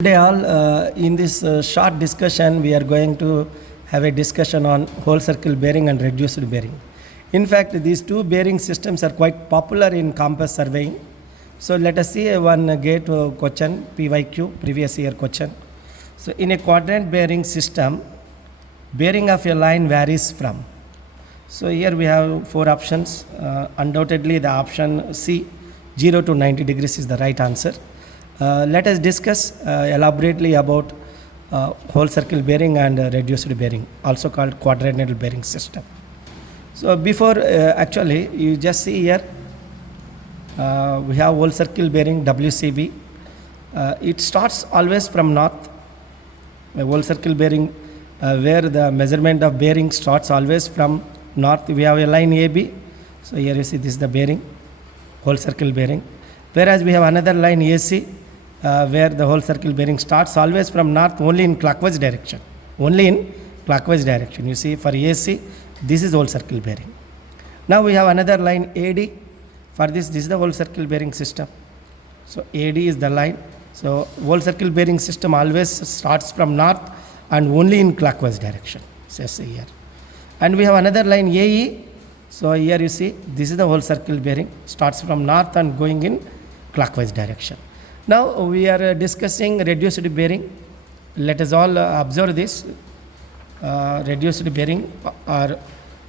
Today all in this short discussion we are going to have a discussion on whole circle bearing and reduced bearing. In fact, these two bearing systems are quite popular in campus surveying. So let us see one GATE question, PYQ, previous year question. So in a quadrant bearing system, bearing of a line varies from. So here we have four options. Undoubtedly the option C, 0 to 90 degrees is the right answer. Let us discuss elaborately about whole circle bearing and reduced bearing, also called quadrantal bearing system. So before actually you just see here we have whole circle bearing WCB. It starts always from north. A whole circle bearing where the measurement of bearing starts always from north. We have a line AB. So here you see this is the bearing, whole circle bearing. Whereas we have another line AC. Where the whole circle bearing starts always from north, only in clockwise direction. Only in clockwise direction. You see for AC, this is whole circle bearing. Now we have another line AD. For this is the whole circle bearing system. So AD is the line. So whole circle bearing system always starts from north and only in clockwise direction. Says here. And we have another line AE. So here you see this is the whole circle bearing, starts from north and going in clockwise direction. Now we are discussing reduced bearing. Let us all observe this reduced bearing, or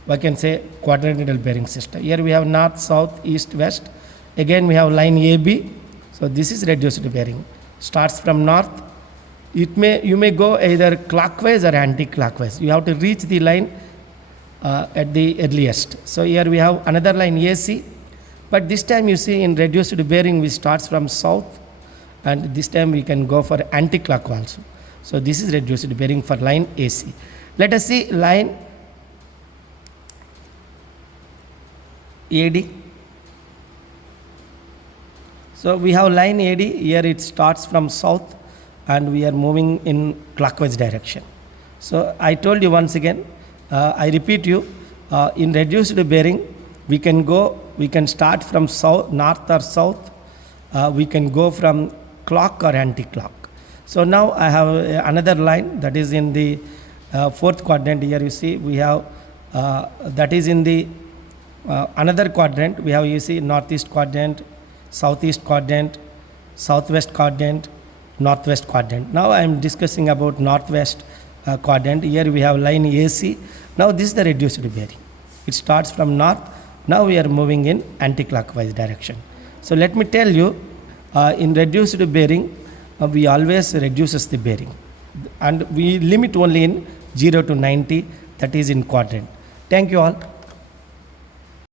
I can say quadrantal bearing system. Here we have north, south, east, west. Again we have line AB. So this is reduced bearing. Starts from north. You may go either clockwise or anti-clockwise. You have to reach the line at the earliest. So here we have another line AC. But this time you see in reduced bearing we starts from south. And this time we can go for anti-clock also. So this is reduced bearing for line AC. Let us see line AD. So we have line AD, here it starts from south and we are moving in clockwise direction. So I told you once again, I repeat you, in reduced bearing we can start from south, north or south, we can go from clock or anti-clock. So now I have another line that is in the fourth quadrant. Here you see we have that is in the another quadrant. We have, you see, northeast quadrant, southeast quadrant, southwest quadrant, northwest quadrant. Now I am discussing about northwest quadrant. Here we have line AC. Now this is the reduced bearing. It starts from north. Now we are moving in anti-clockwise direction. So let me tell you, in reduced bearing, we always reduces the bearing, and we limit only in 0 to 90, that is in quadrant. Thank you all.